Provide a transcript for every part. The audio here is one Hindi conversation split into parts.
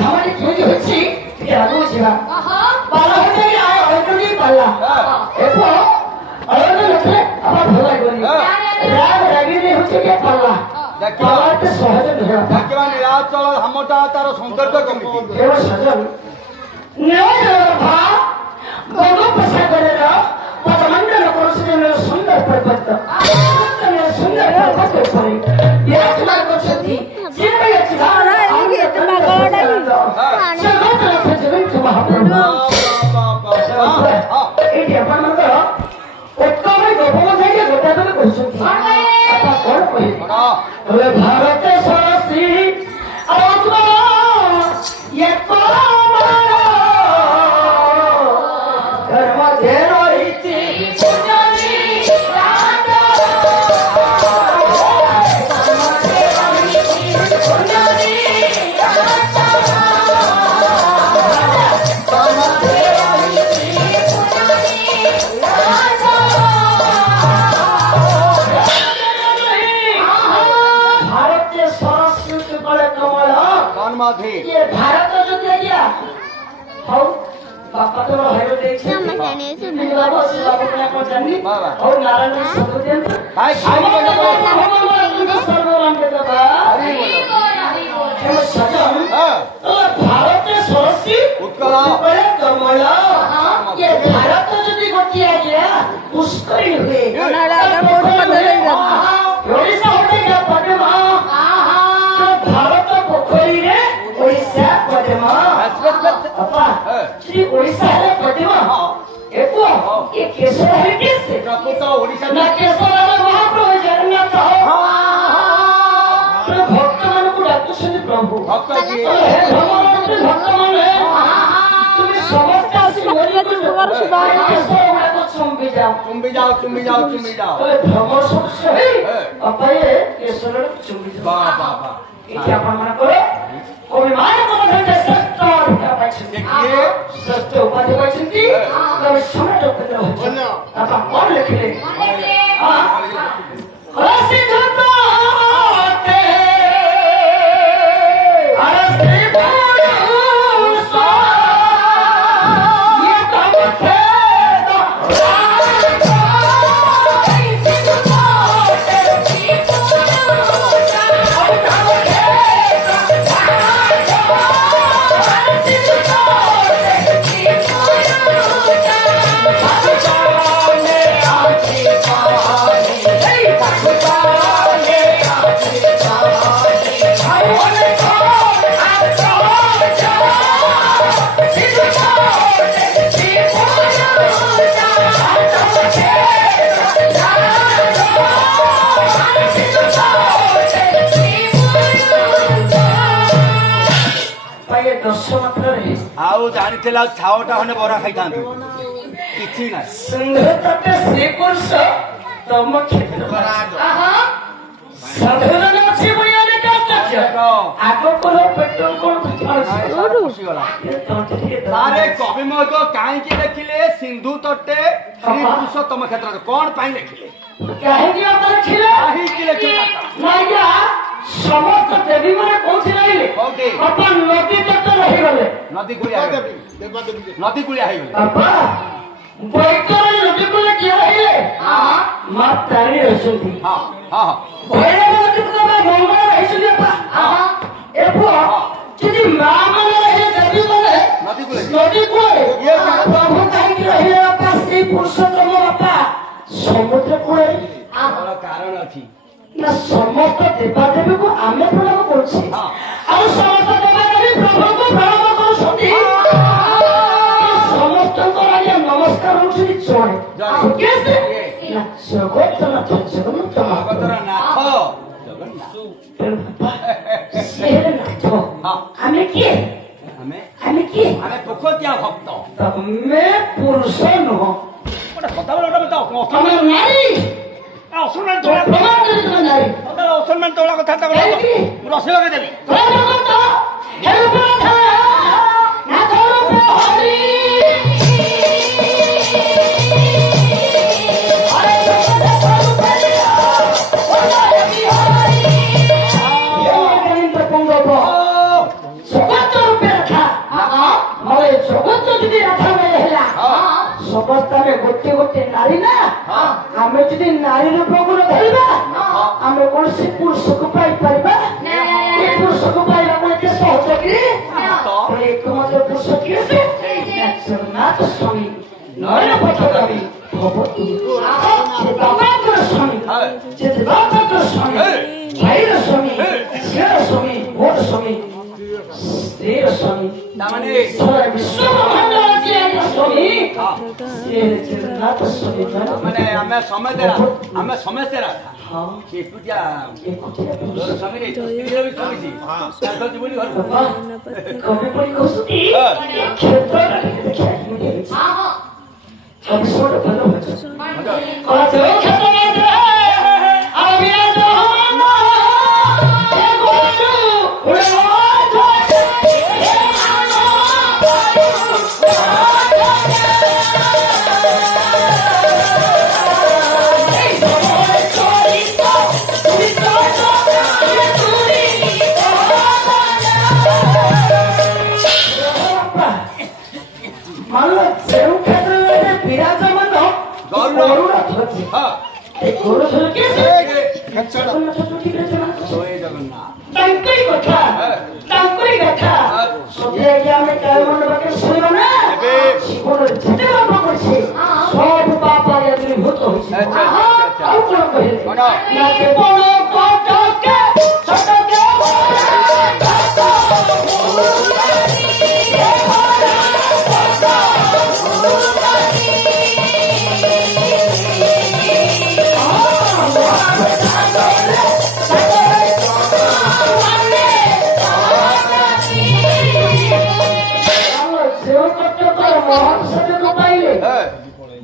ধামাটি তৈরি হচ্ছে এটা আগুন ছিলাম পালা হচ্ছে অর্জনই পাল্লা এরপর অর্জন হচ্ছে আবার ভোলাই করি রাগ রাগিনী হচ্ছে কি পাল্লা পাল্লাতে সহজে ধরা ଦେଖିବା ନୀଳାଚଳ ଧାମଟା ତାର ସୌନ୍ଦର୍ଯ୍ୟ କେମିତି এবার সাজন ভাব বঙ্গোপসাগরের পদমণ্ডল পরশুরামের সুন্দর পর্বত সুন্দর পর্বত উপরে বিরাজমান করছেন ଏଇଠି ଆପଣଙ୍କର ଉତ୍ତମ ଗୋପନ ଯାଇକି ଗୋଟା ତଳେ କହୁଛନ୍ତି ଆପଣ କଣ କହିବେ ଭାରତ ସରସୀ ମଧ୍ୟରେ ରହିଛି भारत जो दिया हौ बापा तो हेरो देखছে बाबा बाबा को को जानी और नारायण सदुदेव हाय हाय सर्वराम के बाबा हरि बोल सजन भारत सरसी उत्कल बड़े कमल ये भारत যদি গটিয়া গিয়া পুষ্করিণী हुए ओडिशा होटेगा पद्मा भारत पोखरी रे ओडिशा पद्मा अपा श्री ओडिशा रे पद्मा एको ये केशव है कैसे प्रभु ओडिशा ना केशव रे महाप्रभु जगन्नाथ भक्त मान को डाकुछन प्रभु भक्त जी हे भगवान भक्त माने तुम समस्त आसी मोरी को तुम्हार सुधार चुम्बी जाओ ओए भ्रम सबसे है अपा ये केशव रे चुम्बी जाओ वाह वाह वाह इति आपण मन को अभिमान को बधाई श्रेष्ठ अधिकार पाइछन देखिए श्रेष्ठ उपाधि पाइछन की तब सम्राट पत्र हो आप कौन लिखले हां सिद्धांत ते अरे श्री पुरुष ये काम थे आउ जानी छावटा खंडे बरा खाई था किसी ना सुंदरता श्री पुरुष तम क्षेत्र साधारण अच्छी बढ़िया ने क्या आगो को पेट्रोल को अरे कवि मग कहीं देखिले सिंधु तटे श्री पुरुषोत्तम क्षेत्र कौन पाई देखिले कहीं लिखिले नाइया समस्त देवी माने कोथि रहिले अपन नदी तट रहि गले नदी गुलिया नदी गुलिया हे गले अपा बैकर नदी गुलिया किया रहिले हां मां तारी रसुंती हां हां भैरव नदी को गंगा रहिसली अपा हां एपो किछि मां माने रहिले देवी माने नदी गुलिया ये प्रभु कहीं की रहिले अपा श्री पुरुषोत्तम अपा समुद्र कूले कारण अछि ना समस्त देवादेवी को आमे प्रणाम करूछि और समस्त देवादेवी प्रभु को प्रणाम करूछथि समस्त को राजा नमस्कार होछि चोणे कैसे ना जगन्नाथ जगन्नाथ जगन्नाथ हमें किए हमें पोखतिया भक्त तमे पुरुष नो কথা বলটা बताओ तमे नारी असुरमान तोला प्रमाण करे तमे नारी अगर असुरमान तोला कथा ता रस लगे देबी हे प्रथा ना तोर हरि अरे तोर परिया ओला बिहारी ये कहीं प्रपंग बो सुगत रूप জগৎ যদি রাখাময় ହେଲା ସମସ୍ତେ ଆମେ ଗୋଟେ ଗୋଟେ ନାରୀ ନା ଆମେ ଯଦି ନାରୀ ରୂପ ଗୁଣ ଧରିବା ଆମେ କୌଣସି ପୁରୁଷକୁ ପାଇପାରିବା ଏ ପୁରୁଷକୁ ପାଇବାକୁ ଏତେ ସହଜ କି ଏକମାତ୍ର ପୁରୁଷ କିଏ ସେ ଜଗନ୍ନାଥ ସ୍ୱାମୀ ନୟନ ପଥଗାମୀ ଭବତୁ ସେ ବାବାଙ୍କର ସ୍ୱାମୀ ସେ ଦେବତାଙ୍କର ସ୍ୱାମୀ ଭାଇର ସ୍ୱାମୀ ଝିଅର ସ୍ୱାମୀ ମୋର ସ୍ୱାମୀ ସ୍ତ୍ରୀର ସ୍ୱାମୀ ସାରା ବିଶ୍ୱ ବ୍ରହ୍ମାଣ୍ଡ ଅଛି ଆଜ୍ଞା ସ୍ୱାମୀ ସେ ଜଗନ୍ନାଥ ସ୍ୱାମୀ ମାନେ ଆମେ ସମସ୍ତେ ରାଧା ଏକୁଟିଆ ତୋର ସ୍ୱାମୀ ରେ ସ୍ତ୍ରୀର ବି ସ୍ୱାମୀ ତାଙ୍କ ଜୀବନୀ ଘର କବି ପରି କହୁଛନ୍ତି କ୍ଷେତ୍ରଟା ଦେଖିବା ଅବିଶ୍ୱାସ ଭଲ ତାଙ୍କରି କଥା ସତେ ଆଜ୍ଞା ଆମେ କାୟମଣ୍ଡ ପାଖରେ ଶୋଇବା ନା ଜୀବନରେ ଯେତେ ପାପ କରିছে ସବୁ ପାପ ଆଜ୍ଞା ଦୂରୀଭୂତ ହୋଇଛି ଆଉ କଣ କହିଲେ ନା କେବଳ କଟକେ ଛଟକେ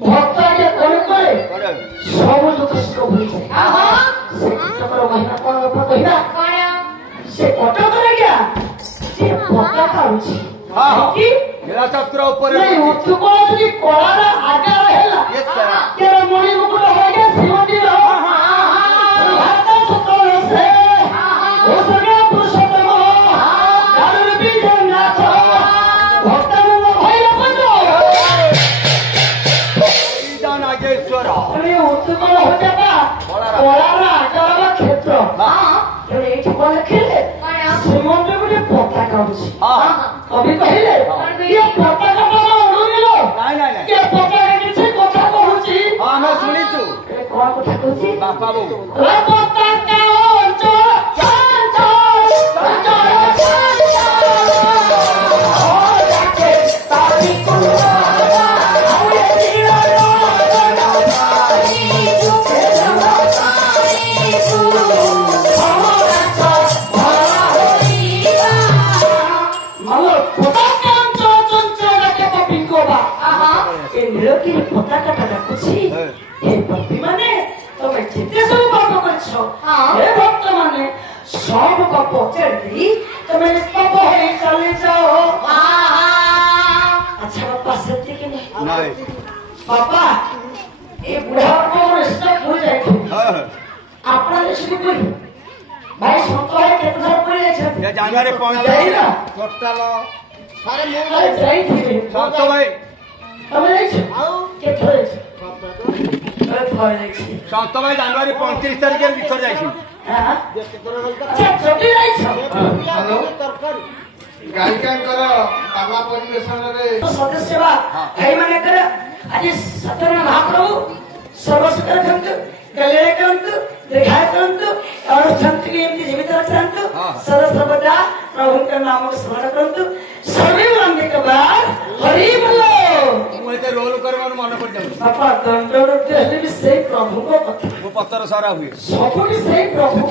ভক্ত আগে করে করে সবু দুঃখ সুখ ভুলছে সে কটকর মহিমা কোন কথা কহিবা সে কটকর আজ্ঞা সে পতাকা উঠি কি চক্র উপরে উৎকଳ যদি କଳାର ଆକାର ହେଲା କେର ମଣି ମୁକୁଟ ହୋଇଗା ଶ୍ରୀମନ୍ଦିର ଭାତ ସତର ସେ ଓସଗା ପୁରୁଷୋତ୍ତମ ଦାରୁର ବିଜୟନାଥ ଭକ୍ତମଙ୍ଗ ଭୈର ପନ୍ଦ ନାଗେଶ୍ୱର তুমি উৎকଳ হয়ে যাবা কଳାର ଆକାର ବା କ୍ଷେତ୍ର ତେଣୁ ଏଇଠି କଣ ଲେଖିଲେ ଶ୍ରୀମନ୍ଦିର ଗୋଟେ ପତାକା ଅଛି କବି କହିଲେ ଇଏ ପତାକା ଉଡୁନିଲ ଇଏ ପତାକା କିଛି କଥା କହୁଛି ଆମେ ଶୁଣିଛୁ କଣ କଥା କହୁଛି ବାପା ବୋଉ ପତାକା ଅଞ୍ଚଳ ନୀଳଗିରି ପତାକାଟା ଡାକୁଛି ହେ ଭକ୍ତି ମାନେ ତମେ ଯେତେ ସବୁ ପାପ କରିଛ ହେ ଭକ୍ତ ମାନେ ସବୁ ପାପ ଛାଡ଼ି ତମେ ନିଷ୍ପାପ ହେଇ ଚାଲିଯାଅ ଆଚ୍ଛା ବାପା ସେତିକି ନାହିଁ ବାପା ଏ ବୁଢା ମୋର ଇଷ୍ଟ ପୁରୀ ଯାଇଥିଲି ଆପଣ ଏସବୁ ପୁରୀ ଭାଇ ସନ୍ତ ଭାଇ କେତେ ଥର ପୁରୀ ଯାଇଛନ୍ତି ଜାନୁଆରୀ ଯାଇନା ଯାଇଥିବେ ସନ୍ତ ଭାଇ ତମେ ଯାଇଛ ଆଉ କେତେ ଥର ଯାଇଛ ସନ୍ତ ଭାଇ ଜାନୁଆରୀ 25 ତାରିଖରେ ଦିଥର ଯାଇଛି ଯଦି ଯାଇଛ ଗାୟିକାଙ୍କର ପାଲା ପରିବେଷଣରେ ସଦସ୍ୟ ବା ଭାଇ ମାନଙ୍କର ଆଜି ସତ୍ୟନାରାୟଣ ମହାପ୍ରଭୁ ସର୍ବସ୍ୱକାର କରନ୍ତୁ କଲ୍ୟାଣ କରନ୍ତୁ ଦେଖା କରନ୍ତୁ ଅନୁଷ୍ଠାନକୁ ଏମିତି ଜୀବିତ ରଖନ୍ତୁ ସଦାସର୍ବଦା ପ୍ରଭୁଙ୍କ ନାମକୁ ସ୍ମରଣ କରନ୍ତୁ ସର୍ବେ ବନ୍ଦିକ ବାର ହରି ବୋଲ ମୁଁ ଏତେ ରୋଲ କରିବାର ମନେ ପଡିଯାଉଛି ବାପା ଦଣ୍ଡ ନୃତ୍ୟ ହେଲେ ବି ସେଇ ପ୍ରଭୁଙ୍କ କଥା ମୁଁ ପତର ସାରା ହୁଏ ସବୁଠି ସେଇ ପ୍ରଭୁଙ୍କ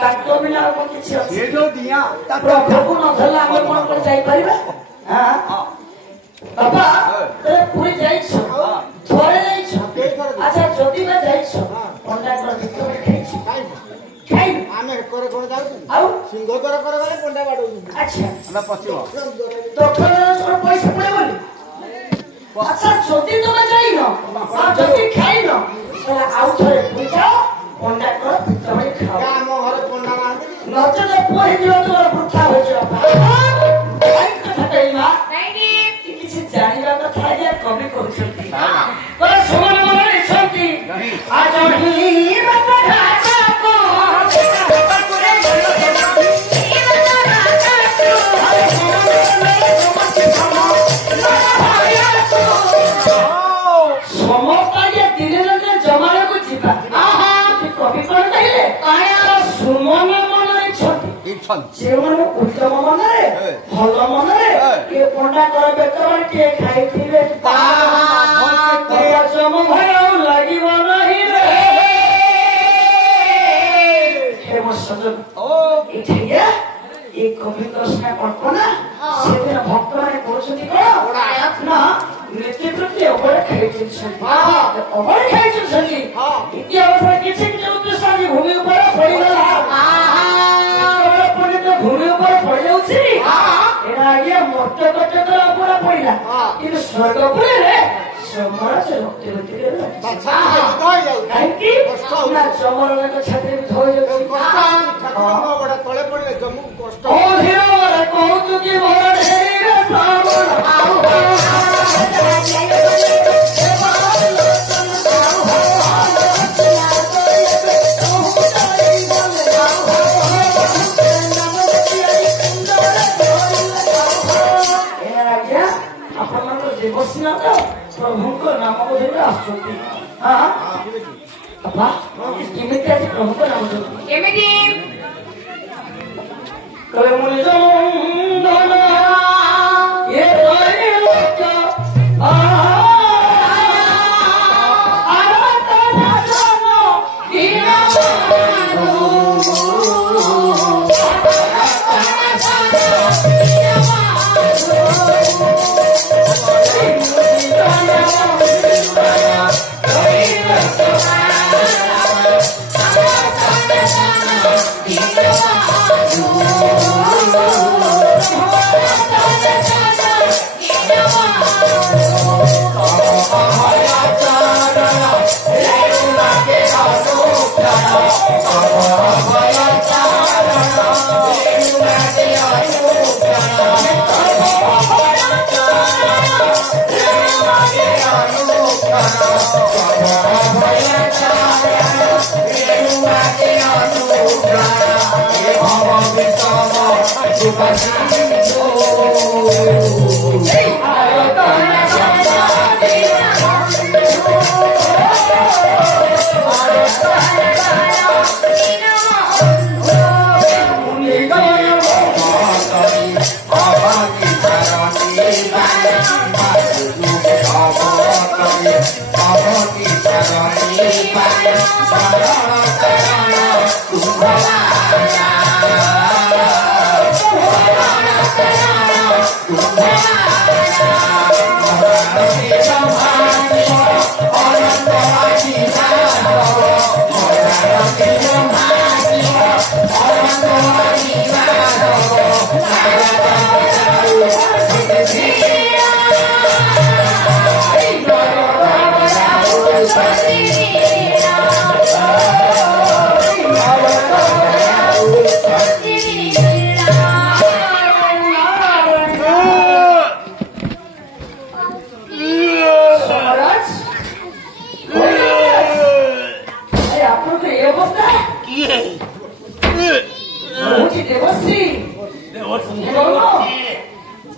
ତାଙ୍କ ବିନା ଆଉ କଣ କିଛି ଅଛି ଏ ଯୋଉ ଦିଆ ପ୍ରଭୁକୁ ନ ଧରିଲେ ଆମେ କଣ କରି ଯାଇପାରିବା ବାପା ପୁରୀ ଯାଇଛ ଥରେ ଯାଇଛ ଆଚ୍ଛା ଯଦି ବା ଯାଇଛ ପଣ୍ଡାଙ୍କର ଭିତରେ ଖାଇଛ ଖାଇନି ଆମେ ଏକରେ କଣ ଯାଉଛୁ ଆଉ ସିଂହ ଦ୍ୱାର ପରେ ଗଲେ ପଣ୍ଡା ବାଡଉଛୁ ଆଚ୍ଛା ଆମେ ପଛିବ ଦକ୍ଷିଣ ପଇସା ପଡେ ବୋଲି ଆଚ୍ଛା ଯଦି ତମେ ଯାଇନ ଯଦି ଖାଇନ ତାହେଲେ ଆଉ ଥରେ ପୁରୀ ଯାଅ ପଣ୍ଡାଙ୍କର ଭିତରେ ଖାଅ ଆମ ଘରେ ପଣ୍ଡା ନାହାନ୍ତି ନଚେତ ପୁଅ ହେଇଯିବ ତମର ବୃଥା ହୋଇଯିବ କଥା କହିବା ଯେଉଁମାନେ ଉତ୍ତମ ମନରେ ଭଲ ମନରେ ଏ ପଣ୍ଡାଙ୍କର ବେକରେ କିଏ ଖାଇଥିବେ ଜମ ଭୟ ଲାଗିବ ନାହିଁ ରେ ହେ ମୋ ସଜନ ଏଠିଆ ଏ କବିଙ୍କର ସିନା କଳ୍ପନା ସେଦିନ ଭକ୍ତମାନେ କରୁଛନ୍ତି କଣ ନା ନୀତି ପ୍ରତି ଅବହେଳା ଖାଇଛନ୍ତି ଅବହେଳା ଖାଇଛନ୍ତି ଇତିହାସରେ କିଛି କିଛି ଉଦ୍ଦେଶ୍ୟ ଆଜି ଭୂମି ଉପରେ ପଡ଼ିଗଲା ପଣ୍ଡିତ ଭୂମି ଉପରେ ପଡ଼ିଯାଉଛି ଏଇଟା ଆଜ୍ଞା ମର୍ତ୍ତ୍ୟ କଟକର ଅବହେଳା ପଡ଼ିଲା କିନ୍ତୁ ସ୍ୱର୍ଗପୁରରେ ଯମରାଜ ରକ୍ତବତୀ କାହିଁକି ନା ଯମରାଜଙ୍କ ଛାତିରେ ବି ଧୋଇ ଯାଉଛି ତଳେ ପଡିଲେ ଜମକୁ କଷ୍ଟ କହୁଛୁ କି ମୋର ଢେରିରେ ଆପଣଙ୍କର ଦେବସ୍ନାଥ ପ୍ରଭୁଙ୍କ ନାମ ଧରି ଆସୁଛନ୍ତି କେମିତି ଆଜି ପ୍ରଭୁଙ୍କ ନାମ ଧରୁଛନ୍ତି କେମିତି କରେ ମୁଁ ନିଜ ମଙ୍ଗଳ ଏ ଲୋକ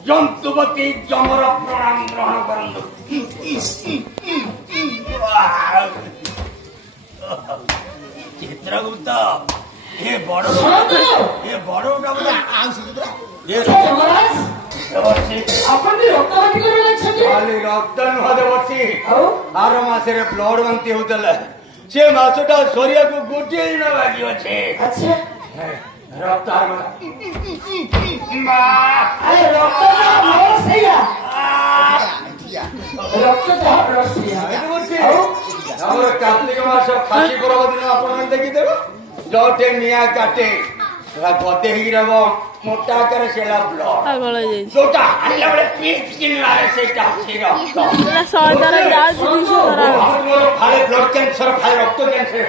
जंतुवती जमर प्रणाम ग्रहण करंतु चित्रगुप्त ये बड़ रक्त नुह देवर्षी आर मासे ब्लड बांति होता से मासटा सरिया को गोटे दिन बाकी अच्छे रक्त कार्तिक मास फाशी पर्व दिन आप देखिदेव जोटे निआ काटे गदे मोटा आकार से ब्लड जोटा आनला बेले पीस किनला सेटा अछि रक्त फाले ब्लड कैंसर फाले रक्त कैंसर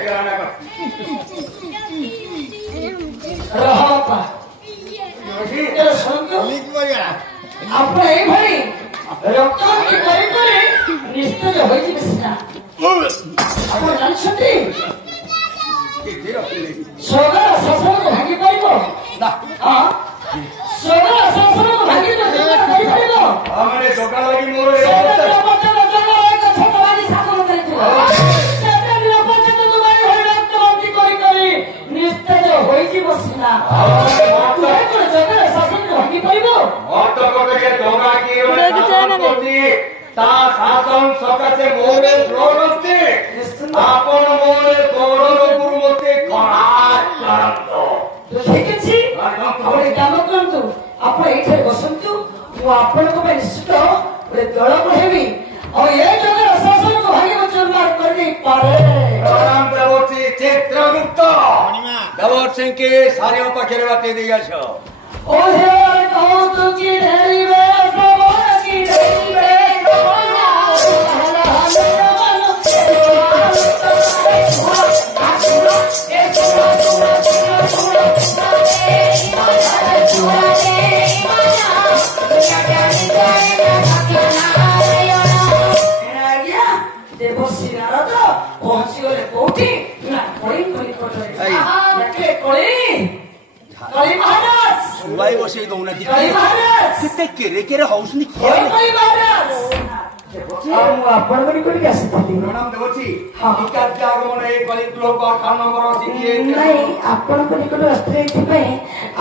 ଆପଣ ଏଇଭଳି ରକ୍ତ ନିସ୍ତେଜ ହୋଇଯିବେ ସିନା ଆପଣ ଜାଣିଛନ୍ତି ସ୍ୱର୍ଗର ଶାସନକୁ ଭାଙ୍ଗି ପାରିବ ସ୍ୱର୍ଗର ଶାସନକୁ ଭାଙ୍ଗି କରିପାରିବ ନିସ୍ତେଜ ହୋଇଯିବ ସିନା ମର୍ତ୍ତକରେ ଡଙ୍ଗା କିଏ ଶାସନ କରୁଛି ତା ଶାସନ ସକାଶେ ମୋରେ ପ୍ରଣତି ଆପଣ ମୋରେ ଗୌରବ ଗୁରୁମତେ କରନ୍ତୁ। ଠିକ ଅଛି ଆପଣ ଏ କାମ କରନ୍ତୁ ଆପଣ ଏଇଠାରେ ବସନ୍ତୁ ମୁଁ ଆପଣଙ୍କ ପାଇଁ ନିଶ୍ଚିତ ଗୋଟେ ଦଳ ପଠେଇବି ଆଉ ଏ ଜଗର ଶାସନକୁ ଭାଙ୍ଗିବ ଚୁରମାର କରିଦେଇପାରେ। ପ୍ରଣାମ ଦେବର୍ଷି ଚିତ୍ରଗୁପ୍ତ ଦେବର୍ଷିଙ୍କି ସାରିଙ୍କ ପାଖରେ ବାଟେଇ ଦେଇ ଆସ। ଓ ହେ କହୁଛୁ କି ଢେରିବେ କି ଢେରିବେ ଦେବଶ୍ରୀ ନାରଦ ପହଞ୍ଚିଗଲେ କୋଉଠି ନା କଳି ମହାରାଜ ଶୁଆଇ ବସେଇ ଦଉନାହାନ୍ତି କଳି ମହାରାଜ କେତେ କେରେ କେରେ ହଉଛନ୍ତି କଳି ମହାରାଜ ଆଉ ମୁଁ ଆପଣଙ୍କ ନିକଟକୁ ଆସିଥିଲି। ପ୍ରଣାମ ଦେବର୍ଷି ଆଗମନ ଏଇ କଳିଗୃହ ଅଠାବନ ନମ୍ବର ଅଛି ନାଇଁ ଆପଣଙ୍କ ନିକଟକୁ ଆସିଥିଲେ ଏଥିପାଇଁ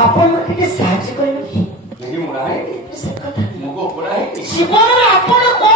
ଆପଣ ମତେ ଟିକେ ସାହାଯ୍ୟ କରିବେ କି? ମୁଗ ପୋଡା ହେଇନି ଜୀବନରେ ଆପଣ କଣ